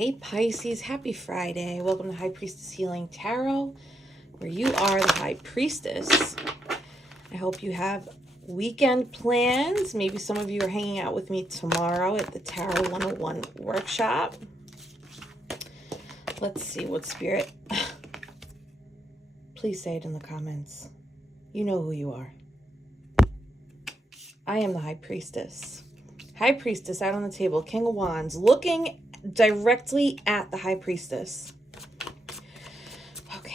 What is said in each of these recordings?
Hey Pisces, happy Friday. Welcome to High Priestess Healing Tarot, where you are the High Priestess. I hope you have weekend plans. Maybe some of you are hanging out with me tomorrow at the Tarot 101 workshop. Let's see what spirit. Please say it in the comments. You know who you are. I am the High Priestess. High Priestess out on the table, King of Wands, looking directly at the High Priestess. Okay.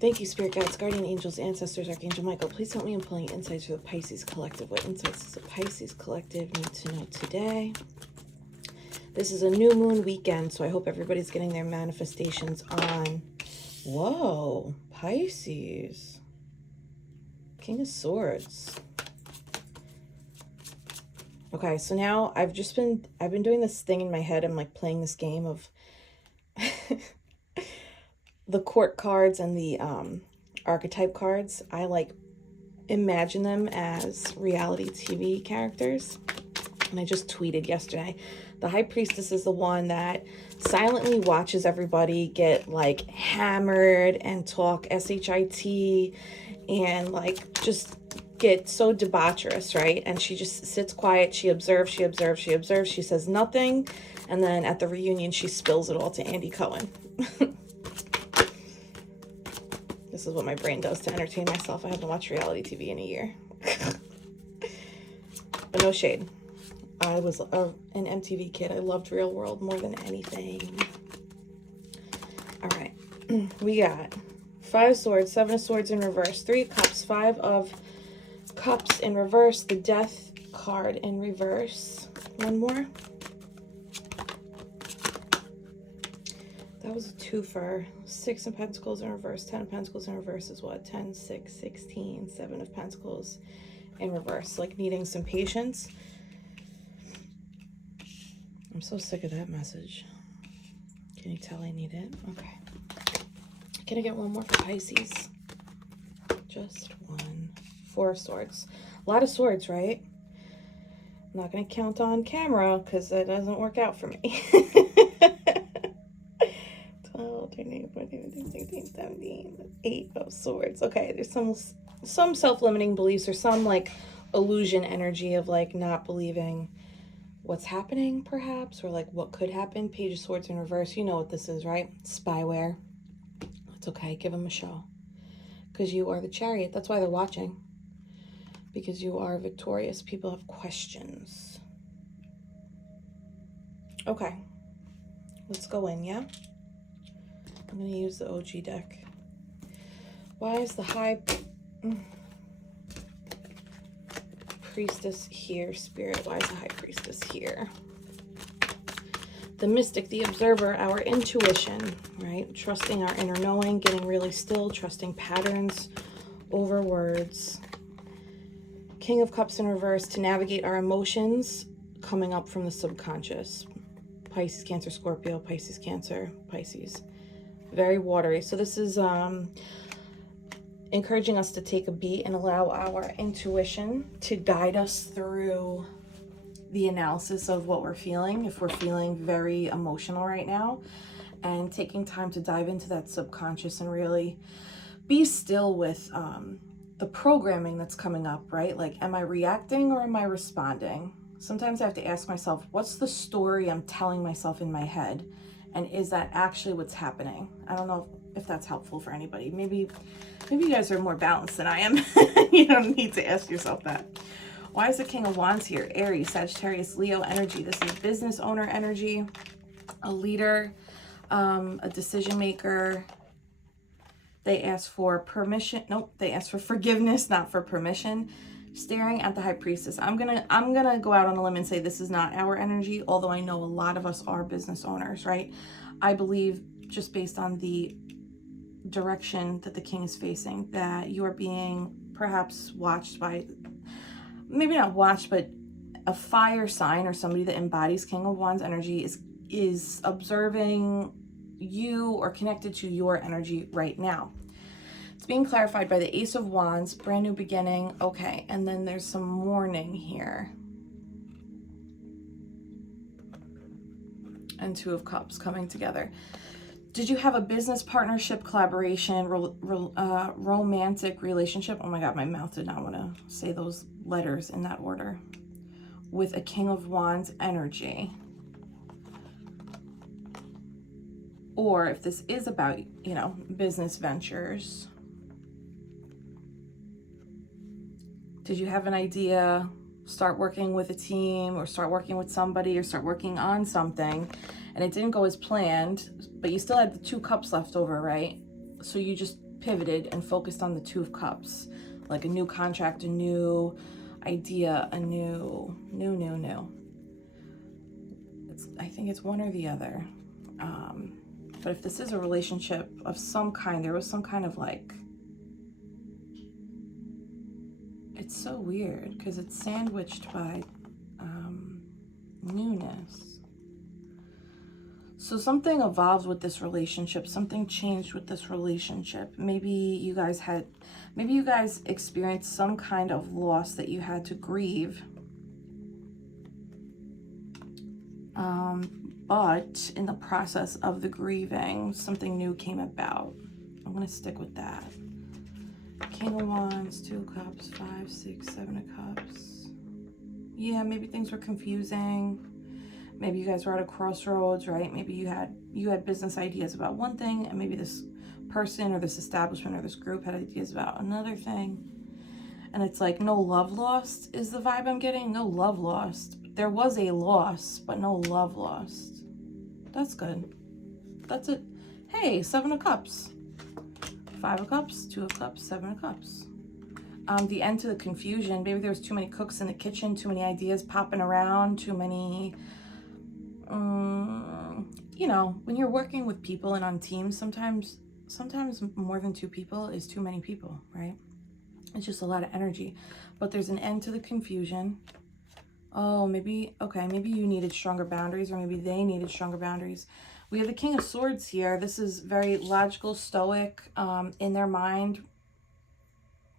Thank you, Spirit Guides, Guardian Angels, Ancestors, Archangel Michael. Please help me in pulling insights for the Pisces Collective. What insights does the Pisces Collective need to know today? This is a new moon weekend, so I hope everybody's getting their manifestations on. Whoa, Pisces. King of Swords. Okay, so now I've been doing this thing in my head. I'm like playing this game of the court cards and the archetype cards. I like imagine them as reality TV characters. And I just tweeted yesterday, the High Priestess is the one that silently watches everybody get like hammered and talk SHIT and like just get so debaucherous, right? And she just sits quiet. She observes, she observes, she observes. She says nothing. And then at the reunion, she spills it all to Andy Cohen. This is what my brain does to entertain myself. I haven't watched reality TV in a year. But no shade. I was an MTV kid. I loved Real World more than anything. All right. We got 5 of Swords, 7 of Swords in reverse, 3 of Cups, 5 of Cups in reverse, the Death card in reverse. One more. That was a twofer. 6 of Pentacles in reverse, 10 of Pentacles in reverse is what? 10, 6, 16, 7 of Pentacles in reverse. Like needing some patience. I'm so sick of that message. Can you tell I need it? Okay. Can I get one more for Pisces? Just one. 4 of Swords. A lot of swords, right? I'm not going to count on camera because that doesn't work out for me. 12, 13, 14, 15, 16, 17, 8 of Swords. Okay, there's some self-limiting beliefs or some like illusion energy of like not believing what's happening perhaps, or like what could happen. Page of Swords in reverse. You know what this is, right? Spyware. It's okay. Give them a show. Because you are the Chariot. That's why they're watching. Because you are victorious. People have questions. Okay. Let's go in, yeah? I'm going to use the OG deck. Why is the High Priestess here, Spirit? Why is the High Priestess here? The Mystic, the Observer, our intuition, right? Trusting our inner knowing, getting really still, trusting patterns over words. King of Cups in reverse, to navigate our emotions coming up from the subconscious. Pisces, Cancer, Scorpio, Pisces, Cancer, Pisces. Very watery. So this is encouraging us to take a beat and allow our intuition to guide us through the analysis of what we're feeling, if we're feeling very emotional right now, and taking time to dive into that subconscious and really be still with the programming that's coming up, right? Like, am I reacting or am I responding? Sometimes I have to ask myself, what's the story I'm telling myself in my head? And is that actually what's happening? I don't know if that's helpful for anybody. Maybe you guys are more balanced than I am. You don't need to ask yourself that. Why is the King of Wands here? Aries, Sagittarius, Leo energy. This is business owner energy, a leader, a decision maker. They ask for permission. Nope, they ask for forgiveness, not for permission. Staring at the High Priestess. I'm gonna go out on a limb and say this is not our energy, although I know a lot of us are business owners, right? I believe, just based on the direction that the King is facing, that you are being perhaps watched by, maybe not watched, but a fire sign or somebody that embodies King of Wands energy is observing you or connected to your energy right now. It's being clarified by the Ace of Wands, brand new beginning. Okay, and then there's some mourning here. and Two of Cups coming together. Did you have a business partnership, collaboration, romantic relationship? Oh my God, my mouth did not want to say those letters in that order. With a King of Wands energy. Or if this is about, you know, business ventures. Did you have an idea, start working with a team or start working with somebody or start working on something and it didn't go as planned, but you still had the Two Cups left over, right? So you just pivoted and focused on the Two of Cups, like a new contract, a new idea, a new. I think it's one or the other. But if this is a relationship of some kind, there was some kind of like, it's so weird because it's sandwiched by newness. So something evolved with this relationship, something changed with this relationship. Maybe you guys experienced some kind of loss that you had to grieve. But in the process of the grieving, something new came about. I'm going to stick with that. King of Wands, Two of Cups, 5, 6, 7 of Cups. Yeah, maybe things were confusing. Maybe you guys were at a crossroads, right? Maybe you had business ideas about one thing, and maybe this person or this establishment or this group had ideas about another thing. And it's like no love lost is the vibe I'm getting. No love lost. There was a loss, but no love lost. That's good. That's it. Hey, 7 of Cups. 5 of Cups, 2 of Cups, 7 of Cups. The end to the confusion. Maybe there was too many cooks in the kitchen, too many ideas popping around, too many, you know, when you're working with people and on teams, sometimes more than 2 people is too many people, right? It's just a lot of energy. But there's an end to the confusion. Oh, maybe you needed stronger boundaries, or maybe they needed stronger boundaries. We have the King of Swords here. This is very logical, stoic, in their mind.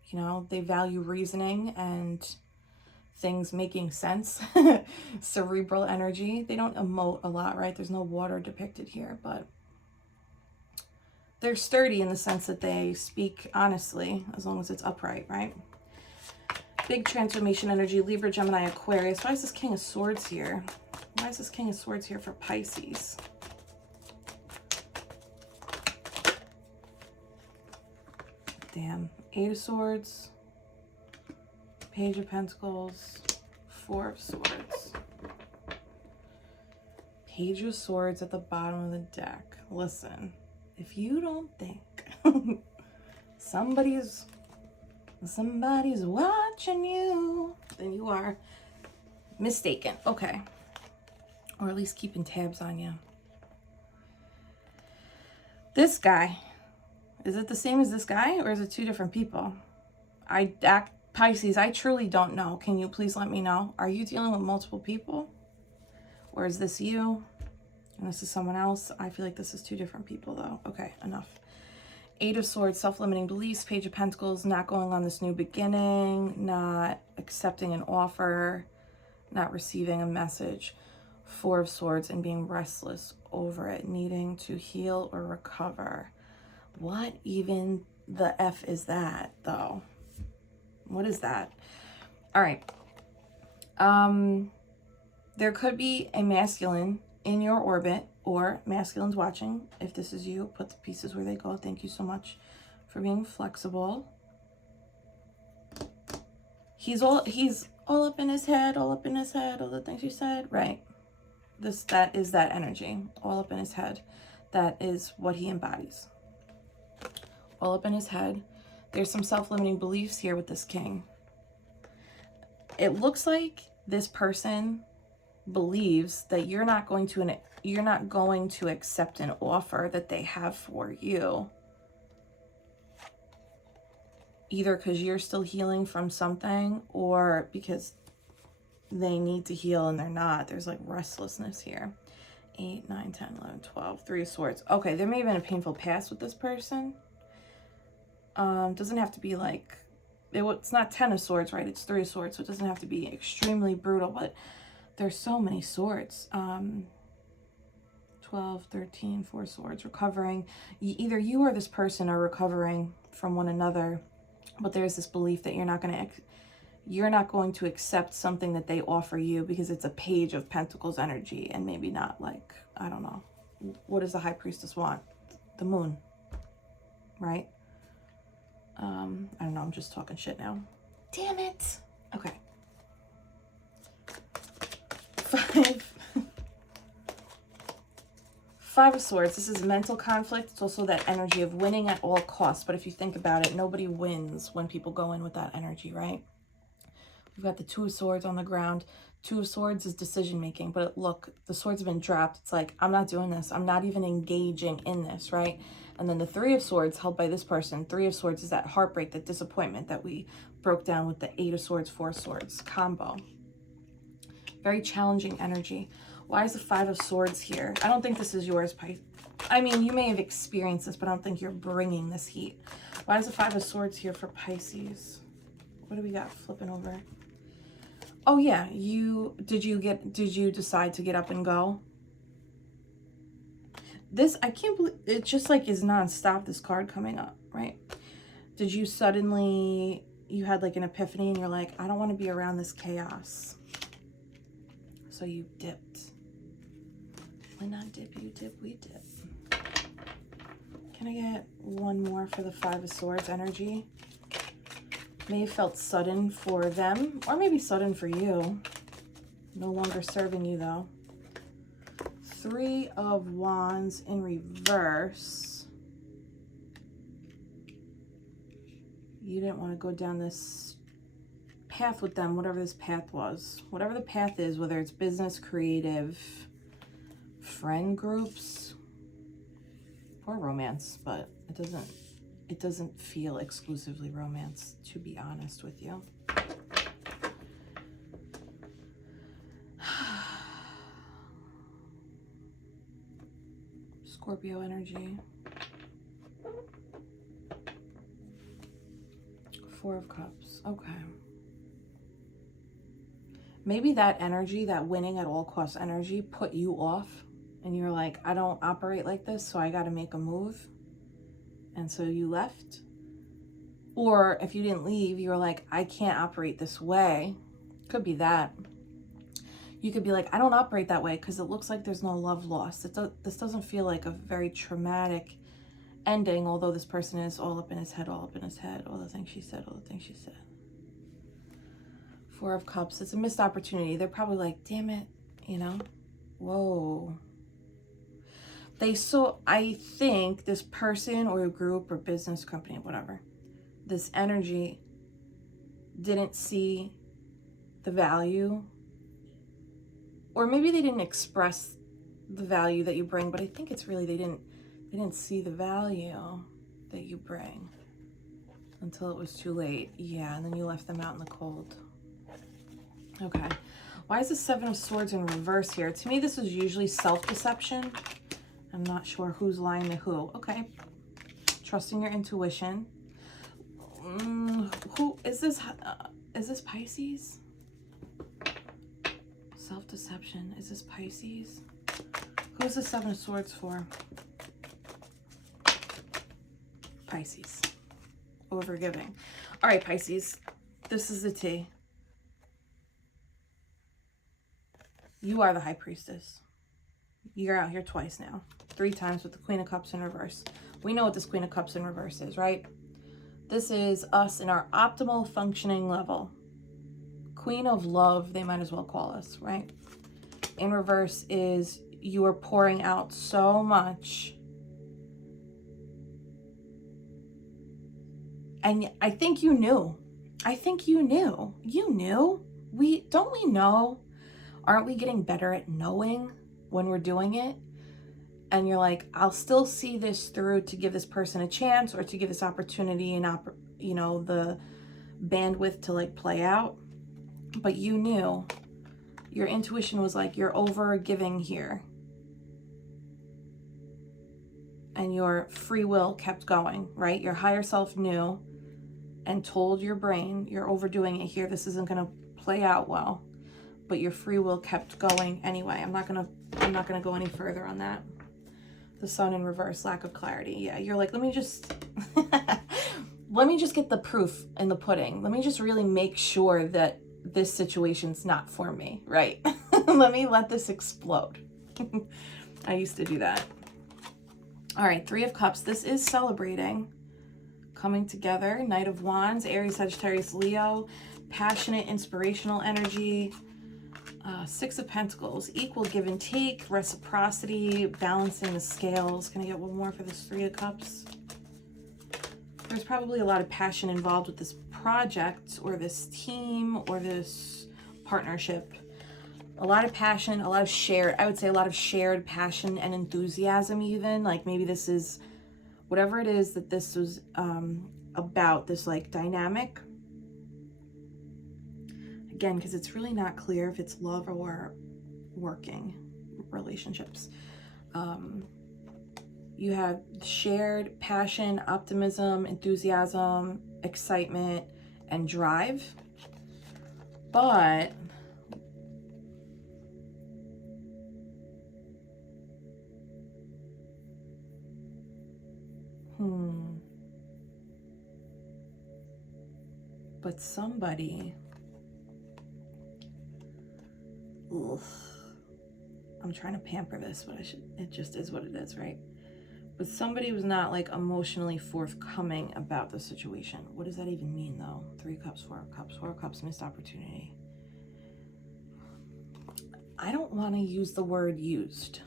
You know, they value reasoning and things making sense. Cerebral energy. They don't emote a lot, right? There's no water depicted here, but they're sturdy in the sense that they speak honestly, as long as it's upright, right? Big transformation energy, Libra, Gemini, Aquarius. Why is this King of Swords here? Why is this King of Swords here for Pisces? Damn. 8 of Swords, Page of Pentacles, 4 of Swords. Page of Swords at the bottom of the deck. Listen, if you don't think somebody's watching you, then you are mistaken. Okay. Or at least keeping tabs on you. This guy, is it the same as this guy, or is it 2 different people? Pisces, I truly don't know. Can you please let me know? Are you dealing with multiple people? Or is this you? And this is someone else? I feel like this is 2 different people though. Okay, enough. 8 of Swords, self-limiting beliefs, Page of Pentacles, not going on this new beginning, not accepting an offer, not receiving a message. 4 of Swords, and being restless over it, needing to heal or recover. What even the F is that, though? What is that? All right. There could be a masculine in your orbit, or masculines watching. If this is you, put the pieces where they go. Thank you so much for being flexible. He's all up in his head, all the things you said, right? That is that energy, all up in his head. That is what he embodies. All up in his head. There's some self-limiting beliefs here with this king. It looks like this person believes that you're not going to accept an offer that they have for you. Either because you're still healing from something, or because they need to heal and they're not. There's like restlessness here. 8, 9, 10, 11, 12. 3 of Swords. Okay, there may have been a painful past with this person. Doesn't have to be like, it's not 10 of Swords, right? It's 3 of Swords, so it doesn't have to be extremely brutal, but there's so many swords. 12, 13, 4 swords, recovering. Either you or this person are recovering from one another, but there's this belief that you're not going to accept something that they offer you because it's a Page of Pentacles energy, and maybe not, like, I don't know. What does the High Priestess want? The moon, right? I don't know, I'm just talking shit now. Damn it. Okay. 5 of Swords. This is mental conflict. It's also that energy of winning at all costs. But if you think about it, nobody wins when people go in with that energy, right? We've got the 2 of Swords on the ground. 2 of Swords is decision making. But look, the swords have been dropped. It's like, I'm not doing this. I'm not even engaging in this, right? And then the 3 of Swords held by this person. 3 of Swords is that heartbreak, that disappointment that we broke down with the 8 of Swords, 4 of Swords combo. Very challenging energy. Why is the 5 of Swords here? I don't think this is yours, Pisces. I mean, you may have experienced this, but I don't think you're bringing this heat. Why is the 5 of Swords here for Pisces? What do we got flipping over? Oh yeah, did you decide to get up and go? This, I can't believe, it just like is nonstop, this card coming up, right? Did you suddenly, you had like an epiphany and you're like, I don't want to be around this chaos. So you dipped. When I dip, you dip, we dip. Can I get one more for the 5 of Swords energy? May have felt sudden for them, or maybe sudden for you. No longer serving you though. 3 of Wands in reverse. You didn't want to go down this path with them, whatever this path was. Whatever the path is, whether it's business, creative, friend groups, or romance, but it doesn't feel exclusively romance, to be honest with you. Scorpio energy. 4 of Cups. Okay. Maybe that energy, that winning at all costs energy, put you off. And you're like, I don't operate like this, so I got to make a move. And so you left. Or if you didn't leave, you were like, I can't operate this way. Could be that. You could be like, I don't operate that way because it looks like there's no love lost. This doesn't feel like a very traumatic ending, although this person is all up in his head, all up in his head, all the things she said, all the things she said. 4 of Cups. It's a missed opportunity. They're probably like, damn it, you know? Whoa. I think this person or a group or business company, whatever, this energy didn't see the value, or maybe they didn't express the value that you bring, but I think it's really they didn't see the value that you bring until it was too late. Yeah, and then you left them out in the cold. Okay. Why is the 7 of Swords in reverse here? To me, this is usually self-deception. I'm not sure who's lying to who. Okay. Trusting your intuition. Who is this? Is this Pisces? Self-deception. Is this Pisces? Who's the 7 of Swords for? Pisces. Overgiving. All right, Pisces. This is the tea. You are the High Priestess. You're out here twice now. 3 times with the Queen of Cups in reverse. We know what this Queen of Cups in reverse is, right? This is us in our optimal functioning level. Queen of Love, they might as well call us, right? In reverse is you are pouring out so much. And I think you knew. I think you knew. You knew. Don't we know? Aren't we getting better at knowing when we're doing it? And you're like, I'll still see this through to give this person a chance, or to give this opportunity and the bandwidth to like play out. But you knew. Your intuition was like, you're over giving here. And your free will kept going, right? Your higher self knew and told your brain, you're overdoing it here. This isn't going to play out well. But your free will kept going anyway. I'm not gonna go any further on that. The Sun in reverse, lack of clarity. Yeah, you're like, let me just let me just get the proof in the pudding. Let me just really make sure that this situation's not for me, right? let this explode. I used to do that. All right, Three of Cups. This is celebrating, coming together. Knight of Wands, Aries, Sagittarius, Leo, passionate, inspirational energy. Six of Pentacles, equal give and take, reciprocity, balancing the scales. Can I get one more for this Three of Cups? There's probably a lot of passion involved with this project or this team or this partnership. A lot of passion, a lot of shared, I would say a lot of shared passion and enthusiasm even. Like maybe this is, whatever it is that this was about, this like dynamic. Again, because it's really not clear if it's love or working relationships. You have shared passion, optimism, enthusiasm, excitement, and drive. But but somebody, I'm trying to pamper this, but it just is what it is, right? But somebody was not like emotionally forthcoming about the situation. What does that even mean though? Three Cups, Four of Cups, Four of Cups, missed opportunity. I don't want to use the word used,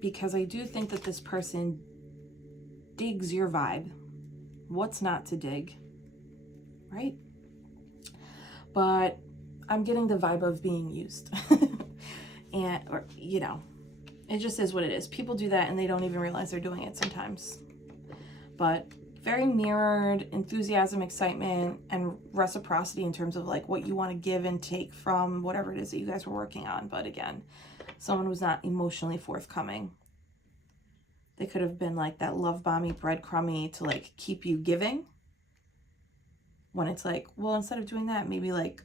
because I do think that this person digs your vibe. What's not to dig, right? But I'm getting the vibe of being used. And, or, you know, it just is what it is. People do that and they don't even realize they're doing it sometimes. But very mirrored, enthusiasm, excitement, and reciprocity in terms of like what you want to give and take from whatever it is that you guys were working on. But again, someone was not emotionally forthcoming. They could have been like that love bomby, breadcrumby to like keep you giving. When it's like, well, instead of doing that, maybe like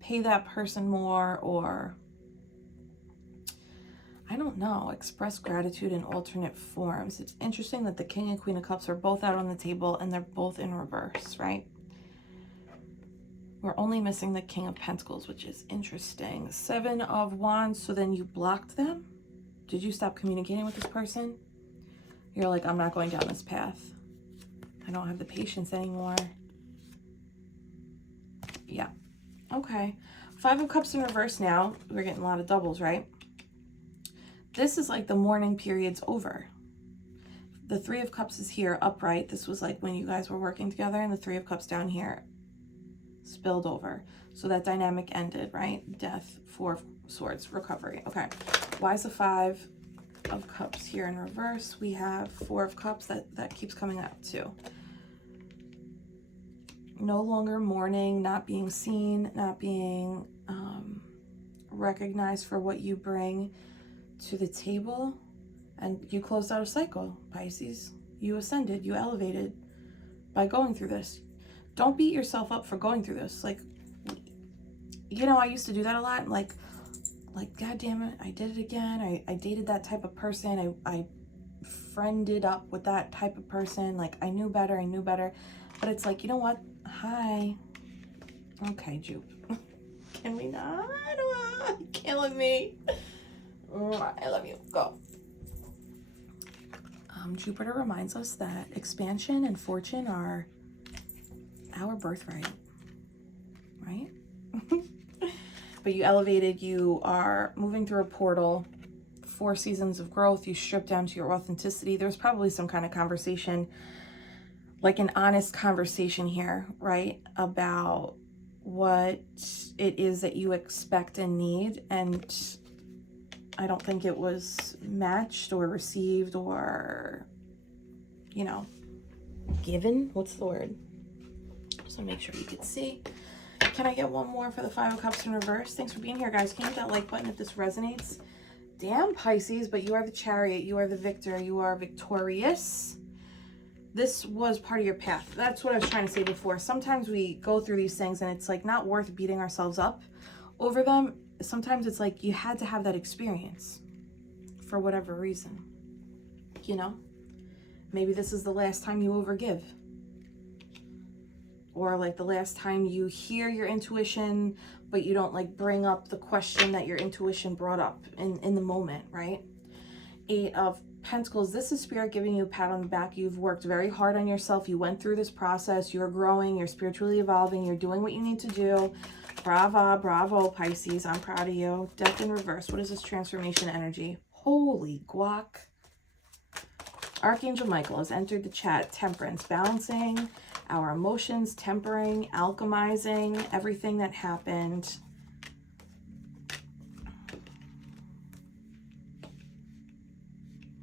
pay that person more, or I don't know, express gratitude in alternate forms. It's interesting that the King and Queen of Cups are both out on the table and they're both in reverse, right? We're only missing the King of Pentacles, which is interesting. Seven of Wands, so then you blocked them? Did you stop communicating with this person? You're like, I'm not going down this path. I don't have the patience anymore. Yeah, okay. Five of Cups in reverse now. We're getting a lot of doubles, right? This is like the mourning period's over. The Three of Cups is here upright. This was like when you guys were working together, and the Three of Cups down here spilled over. So that dynamic ended, right? Death, Four of Swords, recovery. Okay. Why is the Five of Cups here in reverse? We have Four of Cups that keeps coming up too. No longer mourning, not being seen, not being recognized for what you bring to the table. And you closed out a cycle, Pisces. You ascended, you elevated by going through this. Don't beat yourself up for going through this. Like, you know, I used to do that a lot. Like, God damn it, I did it again. I dated that type of person. I friended up with that type of person. Like, I knew better. But it's like, you know what? Hi. Okay, Jupe. Can we not? You're killing me. I love you. Go. Jupiter reminds us that expansion and fortune are our birthright, right? But you elevated, you are moving through a portal, 4 seasons of growth, you strip down to your authenticity. There's probably some kind of conversation, like an honest conversation here, right? About what it is that you expect and need. And I don't think it was matched or received or, you know, given. What's the word? Just want to make sure you can see. Can I get one more for the Five of Cups in reverse? Thanks for being here, guys. Can you hit that like button if this resonates? Damn, Pisces, but you are the Chariot. You are the victor. You are victorious. This was part of your path. That's what I was trying to say before. Sometimes we go through these things and it's like not worth beating ourselves up over them. Sometimes it's like you had to have that experience for whatever reason. you know, maybe this is the last time you overgive. Or like the last time you hear your intuition, but you don't like bring up the question that your intuition brought up in the moment, right? 8 of Pentacles, this is Spirit giving you a pat on the back. You've worked very hard on yourself. You went through this process. You're growing. You're spiritually evolving. You're doing what you need to do. Brava, bravo, Pisces. I'm proud of you. Death in reverse. What is this transformation energy? Holy guac. Archangel Michael has entered the chat. Temperance, balancing our emotions, tempering, alchemizing everything that happened.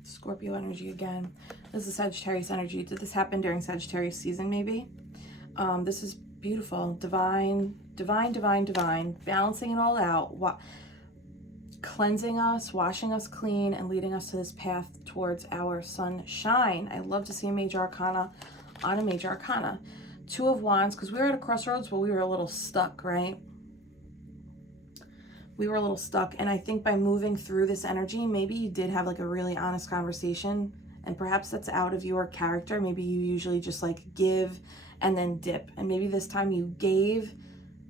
Scorpio energy again. This is Sagittarius energy. Did this happen during Sagittarius season maybe? This is beautiful. Divine, divine, divine, divine. Balancing it all out. Cleansing us, washing us clean, and leading us to this path towards our sunshine. I love to see a major arcana on a major arcana. 2 of Wands, because we were at a crossroads, but we were a little stuck, right? We were a little stuck, and I think by moving through this energy, maybe you did have like a really honest conversation, and perhaps that's out of your character. Maybe you usually just like give and then dip, and maybe this time you gave,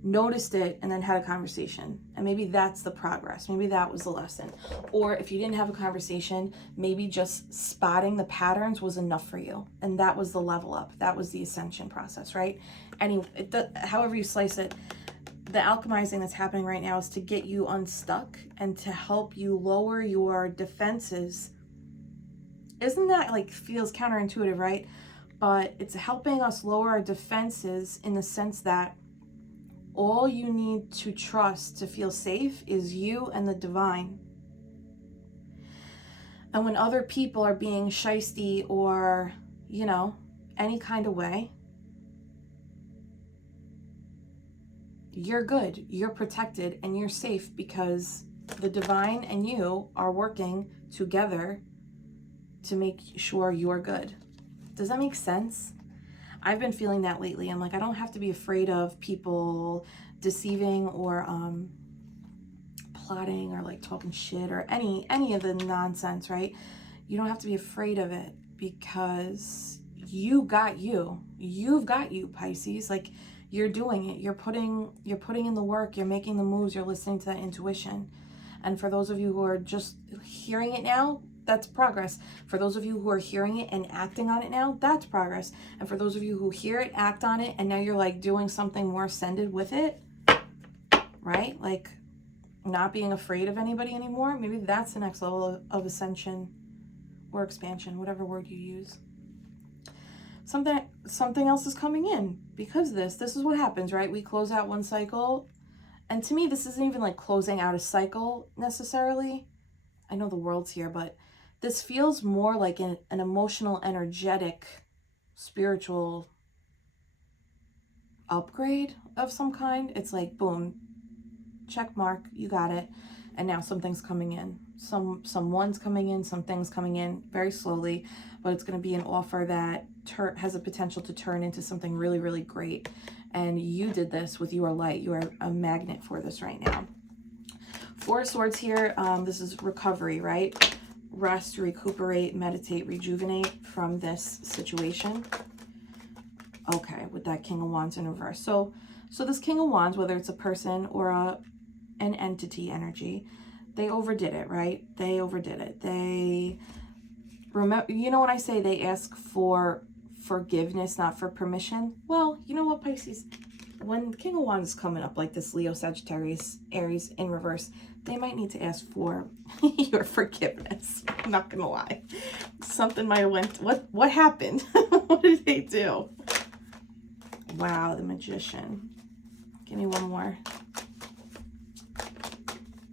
noticed it, and then had a conversation, and maybe that's the progress. Maybe that was the lesson. Or if you didn't have a conversation, maybe just spotting the patterns was enough for you, and that was the level up. That was the ascension process, right? However you slice it, the alchemizing that's happening right now is to get you unstuck and to help you lower your defenses. Isn't that like, feels counterintuitive, right? But it's helping us lower our defenses in the sense that all you need to trust to feel safe is you and the divine. And when other people are being shisty or, you know, any kind of way, you're good, you're protected, and you're safe because the divine and you are working together to make sure you're good. Does that make sense? I've been feeling that lately. I'm like, I don't have to be afraid of people deceiving or plotting or like talking shit or any of the nonsense, right? You don't have to be afraid of it because you got you. You've got you, Pisces. Like, you're doing it. You're putting in the work. You're making the moves. You're listening to that intuition. And for those of you who are just hearing it now, that's progress. For those of you who are hearing it and acting on it now, that's progress. And for those of you who hear it, act on it, and now you're like doing something more ascended with it, right? Like not being afraid of anybody anymore. Maybe that's the next level of ascension or expansion, whatever word you use. Something else is coming in because this is what happens, right? We close out one cycle, and to me this isn't even like closing out a cycle necessarily. I know the world's here, but this feels more like an emotional, energetic, spiritual upgrade of some kind. It's like, boom, check mark, you got it. And now something's coming in. Someone's coming in, some things coming in very slowly, but it's going to be an offer that has a potential to turn into something really, really great. And you did this with your light. You are a magnet for this right now. 4 of Swords here. This is recovery, right? Rest, recuperate, meditate, rejuvenate from this situation. Okay, with that King of Wands in reverse. So this King of Wands, whether it's a person or an entity energy, they overdid it, right? They overdid it. They remember, you know, when I say they ask for forgiveness, not for permission. Well, you know what, Pisces? When the King of Wands is coming up like this, Leo, Sagittarius, Aries in reverse, they might need to ask for your forgiveness. I'm not gonna lie. Something might have went, what happened? What did they do? Wow, the Magician. Give me one more.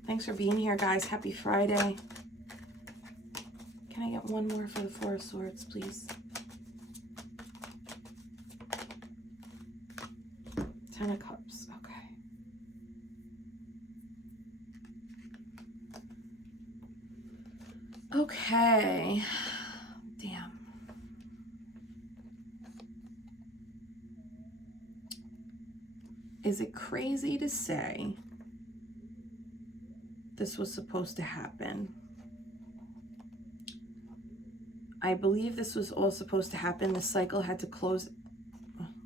Thanks for being here, guys. Happy Friday. Can I get one more for the 4 of Swords, please? 10 of Cups. Okay. Damn. Is it crazy to say this was supposed to happen? I believe this was all supposed to happen. The cycle had to close.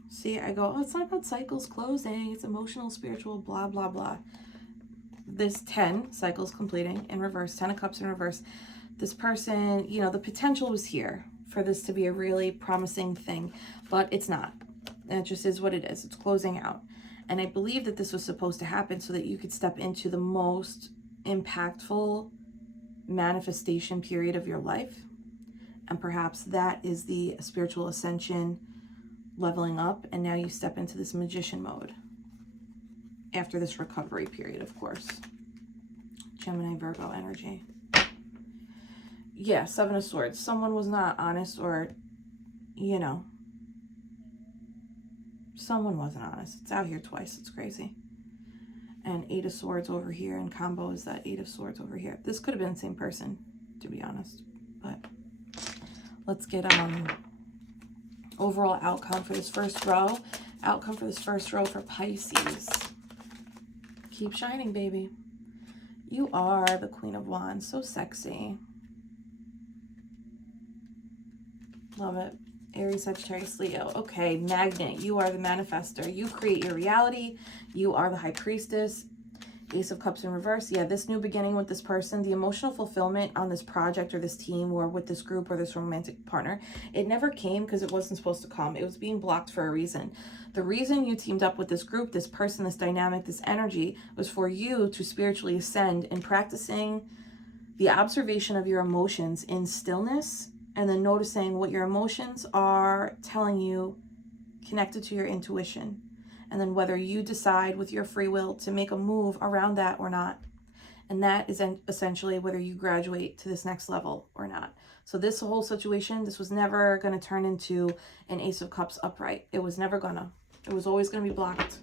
See, I go, oh, it's not about cycles closing. It's emotional, spiritual, blah, blah, blah. This 10 cycles completing in reverse, 10 of cups in reverse. This person, you know, the potential was here for this to be a really promising thing, but it's not. And it just is what it is. It's closing out. And I believe that this was supposed to happen so that you could step into the most impactful manifestation period of your life. And perhaps that is the spiritual ascension, leveling up, and now you step into this magician mode after this recovery period, of course. Gemini, Virgo energy. Yeah, Seven of Swords. Someone was not honest, or, you know, someone wasn't honest. It's out here twice. It's crazy. And Eight of Swords over here, and combo is that Eight of Swords over here. This could have been the same person, to be honest. But let's get overall outcome for this first row. Outcome for this first row for Pisces. Keep shining, baby. You are the Queen of Wands. So sexy. Love it. Aries, Sagittarius, Leo. Okay, Magnet. You are the manifester. You create your reality. You are the High Priestess. Ace of Cups in reverse. Yeah, this new beginning with this person, the emotional fulfillment on this project or this team or with this group or this romantic partner, it never came because it wasn't supposed to come. It was being blocked for a reason. The reason you teamed up with this group, this person, this dynamic, this energy, was for you to spiritually ascend and practicing the observation of your emotions in stillness, and then noticing what your emotions are telling you connected to your intuition. And then whether you decide with your free will to make a move around that or not. And that is essentially whether you graduate to this next level or not. So this whole situation, this was never going to turn into an Ace of Cups upright. It was never gonna. It was always going to be blocked.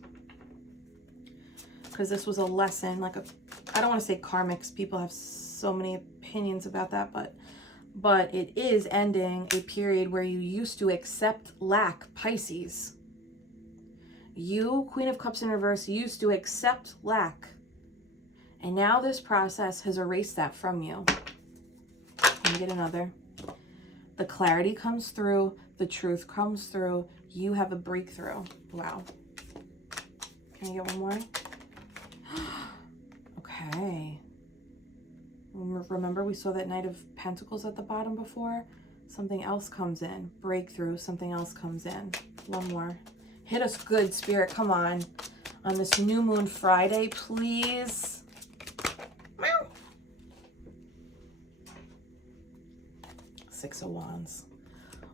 Because this was a lesson, like I don't want to say karmics. People have so many opinions about that, but it is ending a period where you used to accept lack, Pisces. You, Queen of Cups in reverse, used to accept lack. And now this process has erased that from you. Let me get another. The clarity comes through. The truth comes through. You have a breakthrough. Wow. Can I get one more? Okay. Remember we saw that Knight of Pentacles at the bottom before? Something else comes in. Breakthrough. Something else comes in. One more. Hit us good, Spirit. Come on this new moon Friday, please. Meow. Six of Wands.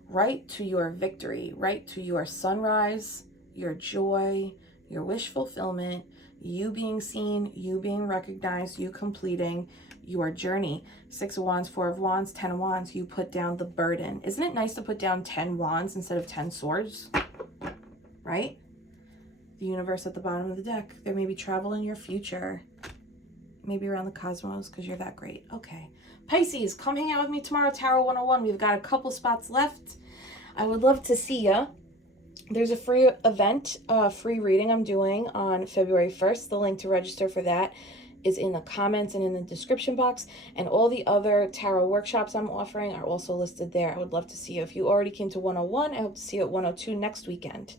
Right to your victory, right to your sunrise, your joy, your wish fulfillment, you being seen, you being recognized, you completing your journey. Six of Wands, Four of Wands, 10 of Wands, you put down the burden. Isn't it nice to put down 10 wands instead of 10 swords? Right? The universe at the bottom of the deck. There may be travel in your future. Maybe around the cosmos because you're that great. Okay. Pisces, come hang out with me tomorrow, Tarot 101. We've got a couple spots left. I would love to see ya. There's a free event, free reading I'm doing on February 1st. The link to register for that is in the comments and in the description box. And all the other tarot workshops I'm offering are also listed there. I would love to see you. If you already came to 101, I hope to see you at 102 next weekend.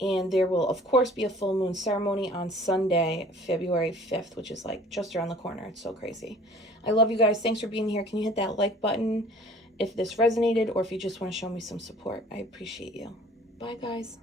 And there will, of course, be a full moon ceremony on Sunday, February 5th, which is like just around the corner. It's so crazy. I love you guys. Thanks for being here. Can you hit that like button if this resonated or if you just want to show me some support? I appreciate you. Bye, guys.